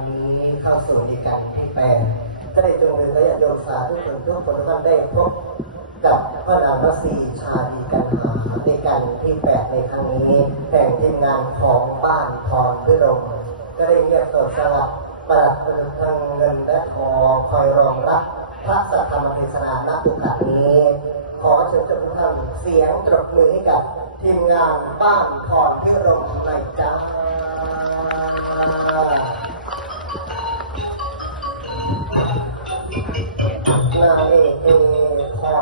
วันนี้เข้าสู่ในการที่แปดก็ได้จงมือและญาโยมสาธุชนทุกคนท่านได้พบกับพระนางพระศีชาดีกันหาในการที่แปดในครั้งนี้ แต่งทีมงานของบ้านพรพิรมก็ได้เรียกตัวสลับประหลัดผลิตทางเงินและทองคอยรองรับพระสัทธรรมเทศนาณตุกะนี้ ขอเชิญทุกท่านเสียงตรบมือให้กับทีมงานบ้านพรพิรมหน่อยจ้า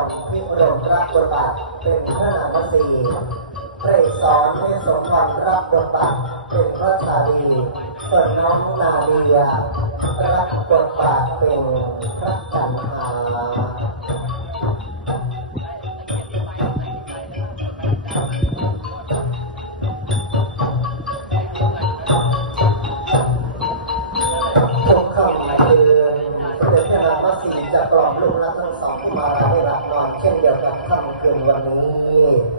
พรพิรมรับบทบาทเป็นพระนามสีพระเอกสอนเมสมพรรับบทบาทเป็นพระสารีส่วนน้องนาเดียรับบทบาทเป็นพระจันทรา กรอบลูกรักทั้งสอบมาให้หลับนอนเช่นเดียวกับค่ำคืนวันนี้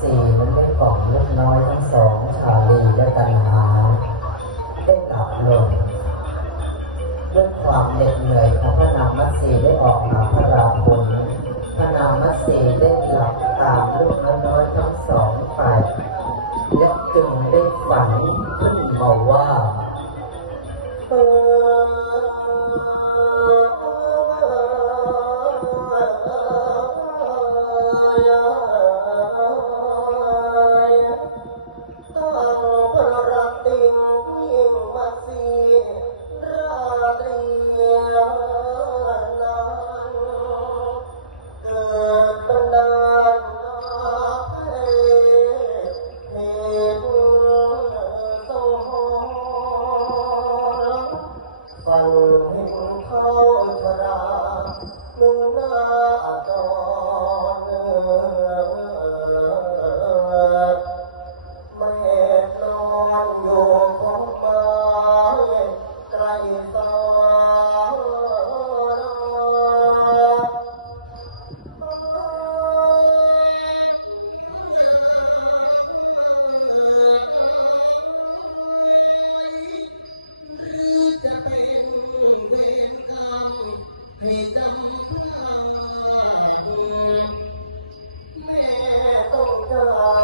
สี่มันได้กล่อมลูกน้อยทั้งสองชาลีและกันหาได้หลับลงด้วยความเหน็ดเหนื่อยของพระนางมัสีได้ออกมาพระราพลพระนางมัสีได้หลับตามด้ว uh, ต้องจาก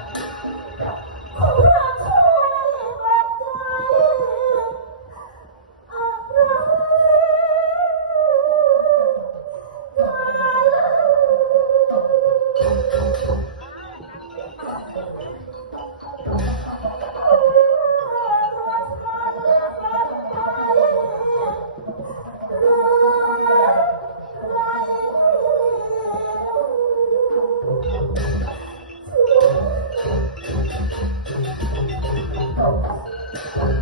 Oh.